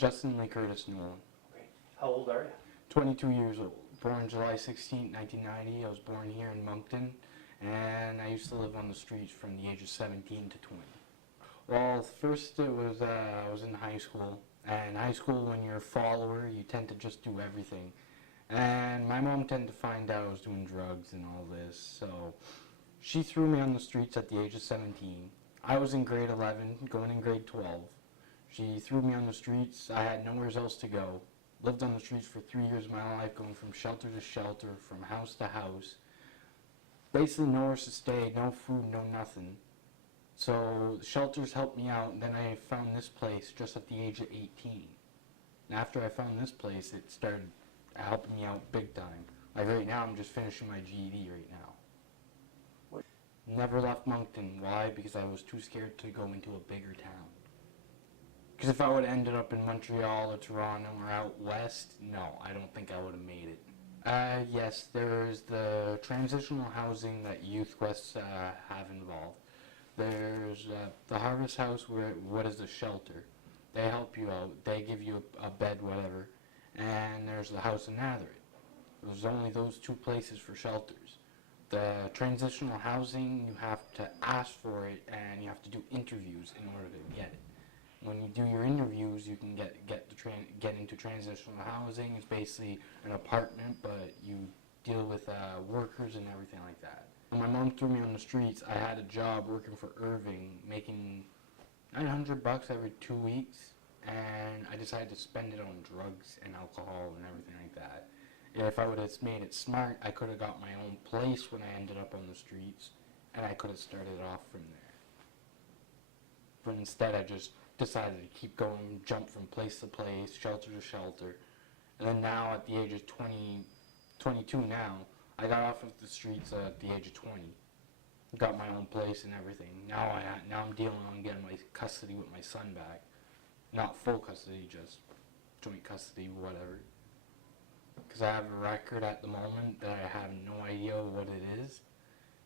Justin Lee Curtis Nolan. Okay. How old are you? 22 years old. Born July 16, 1990. I was born here in Moncton, and I used to live on the streets from the age of 17 to 20. Well, first it was, I was in high school, and high school, when you're a follower, you tend to just do everything. And my mom tended to find out I was doing drugs and all this, so she threw me on the streets at the age of 17. I was in grade 11, going in grade 12. She threw me on the streets. I had nowhere else to go. Lived on the streets for 3 years of my life, going from shelter to shelter, from house to house. Basically nowhere to stay, no food, no nothing. So shelters helped me out, and then I found this place just at the age of 18. And after I found this place, it started helping me out big time. Like right now, I'm just finishing my GED right now. What? Never left Moncton. Why? Because I was too scared to go into a bigger town. Because if I would have ended up in Montreal or Toronto or out west, no, I don't think I would have made it. Yes, there's the transitional housing that Youth Quest have involved. There's the Harvest House, what is a shelter. They help you out. They give you a bed, whatever. And there's the House of Nazareth. There's only those two places for shelters. The transitional housing, you have to ask for it, and you have to do interviews in order to get it. When you do your interviews, you can get into transitional housing. It's basically an apartment, but you deal with workers and everything like that. When my mom threw me on the streets, I had a job working for Irving, making $900 every 2 weeks, and I decided to spend it on drugs and alcohol and everything like that. If I would have made it smart, I could have got my own place when I ended up on the streets, and I could have started off from there. But instead, I just decided to keep going, jump from place to place, shelter to shelter. And then now, at the age of 22 now, I got off of the streets at the age of 20. Got my own place and everything. Now I'm dealing on getting my custody with my son back. Not full custody, just joint custody, whatever. Because I have a record at the moment that I have no idea what it is.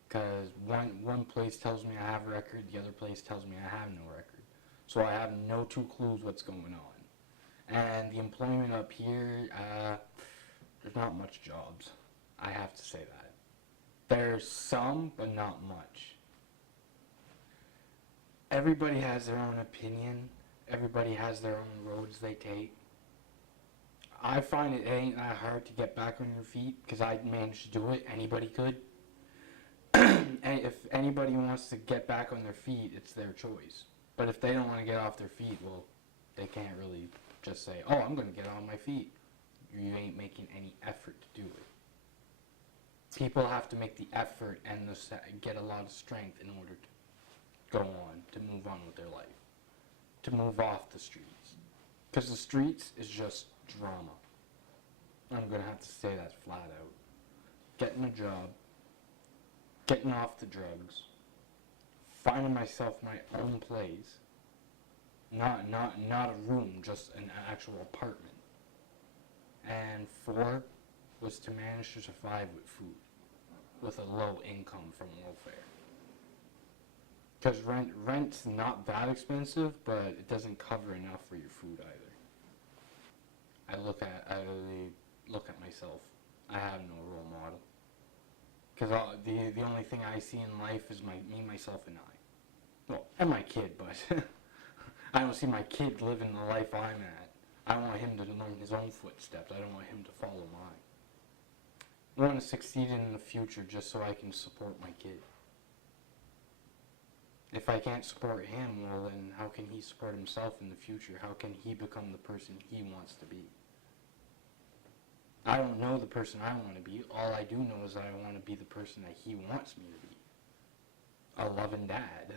Because one place tells me I have a record, the other place tells me I have no record. So I have no two clues what's going on. And the employment up here, there's not much jobs. I have to say that. There's some, but not much. Everybody has their own opinion. Everybody has their own roads they take. I find it ain't that hard to get back on your feet, because I managed to do it. Anybody could. And if anybody wants to get back on their feet, it's their choice. But if they don't want to get off their feet, well, they can't really just say, oh, I'm going to get on my feet. You ain't making any effort to do it. People have to make the effort and get a lot of strength in order to go on, to move on with their life, to move off the streets. Because the streets is just drama. I'm going to have to say that flat out. Getting a job, getting off the drugs, finding myself my own place, not a room, just an actual apartment. And 4 was to manage to survive with food, with a low income from welfare. Because rent's not that expensive, but it doesn't cover enough for your food either. I really look at myself. I have no role model. Because the only thing I see in life is me, myself, and I. Well, and my kid, but I don't see my kid living the life I'm at. I want him to learn his own footsteps. I don't want him to follow mine. I want to succeed in the future just so I can support my kid. If I can't support him, well then how can he support himself in the future? How can he become the person he wants to be? I don't know the person I want to be. All I do know is that I want to be the person that he wants me to be. A loving dad.